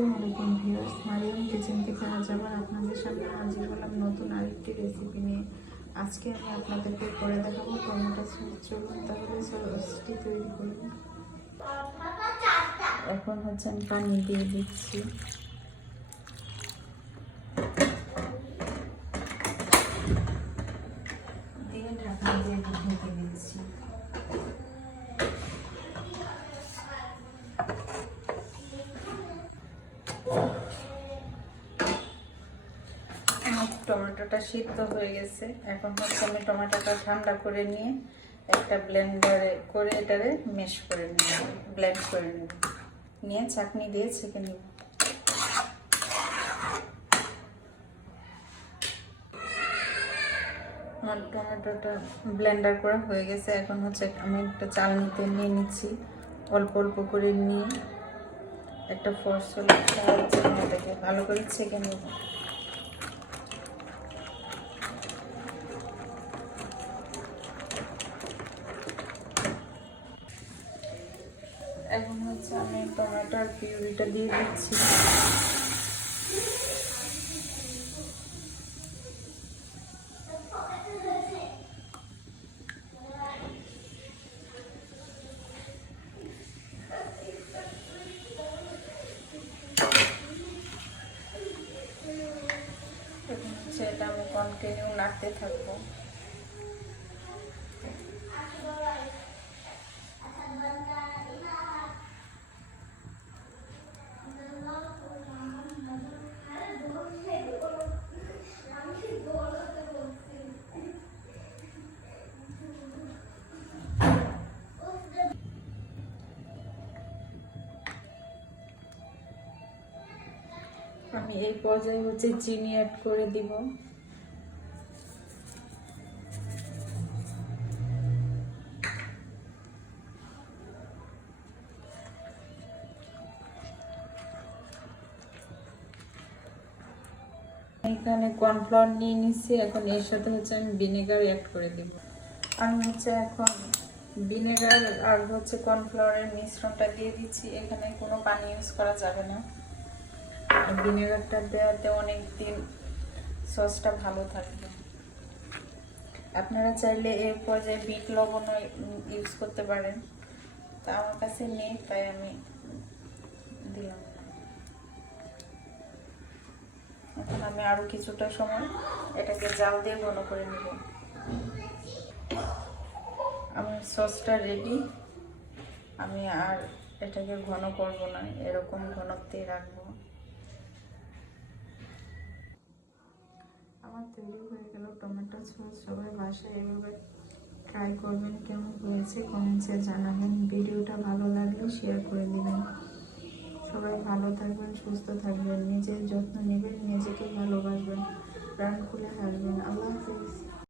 আসসালামু আলাইকুম viewers, Mariam kitchen থেকে আজ আবার আপনাদের সামনে হাজির হলাম নতুন আরেকটি রেসিপি নিয়ে। আজকে আমি আপনাদেরকে করে দেখাবো টমেটো সস। চলুন তাহলে সসটি তৈরি করব। এখন আমি পানি দিয়ে দিচ্ছি, দিয়ে ঢাকনা দিয়ে ঢেকে দিচ্ছি। টমেটোটা সিদ্ধ হয়ে গেছে। এখন আমি টমেটোটা ঠান্ডা করে নিয়ে একটা ব্লেন্ডারে করে এটারে মেশ করে নেব, ব্লেন্ড করে নেব, নিয়ে চাটনি দিয়ে ছেঁকে নেব। আমার টমেটোটা ব্লেন্ডার করা হয়ে গেছে। এখন আমি একটা চালনিতে নিয়ে নিচ্ছি, অল্প অল্প করে নিয়ে একটা ফোর্সের সাহায্যে এটাকে ভালো করে ছেঁকে নেব। এখন আমি টমেটোর পিউরিটা দিয়ে দিচ্ছি। এটা আমি কন্টিনিউ নাড়তে থাকবো। আমি এই পর্যায়ে চিনি অ্যাড করে দিব। এখানে কর্নফ্লাওয়ার নিয়ে নিচ্ছি। এখন এর সাথে আমি ভিনেগার অ্যাড করে দেব। আমি এখন ভিনেগার আর কর্নফ্লাওয়ারের মিশ্রণটা দিয়ে দিচ্ছি। এখানে কোনো পানি ইউজ করা যাবে না। ভিনেগারটা দেওয়াতে অনেক দিন সসটা ভালো থাকবে। আপনারা চাইলে এর পর্যায়ে বিট লবণও ইউজ করতে পারেন, তা আমার কাছে নেই তাই আমি দিলাম। এখন আমি আরো কিছুটা সময় এটাকে জাল দিয়ে ঘন করে নেব। আমার সসটা রেডি। আমি আর এটাকে ঘন করব না, এরকম ঘনত্বেই রাখবো। আমার তৈরি হয়ে গেল টমেটো সস। সবাই বাসায় এভাবে ট্রাই করবেন, কেমন হয়েছে কমেন্টসে জানাবেন। ভিডিওটা ভালো লাগলে শেয়ার করে দিবেন। সবাই ভালো থাকবেন, সুস্থ থাকবেন, নিজের যত্ন নেবেন, নিজেকে ভালোবাসবেন, প্রাণ খুলে হাসবেন। আল্লাহ হাফেজ।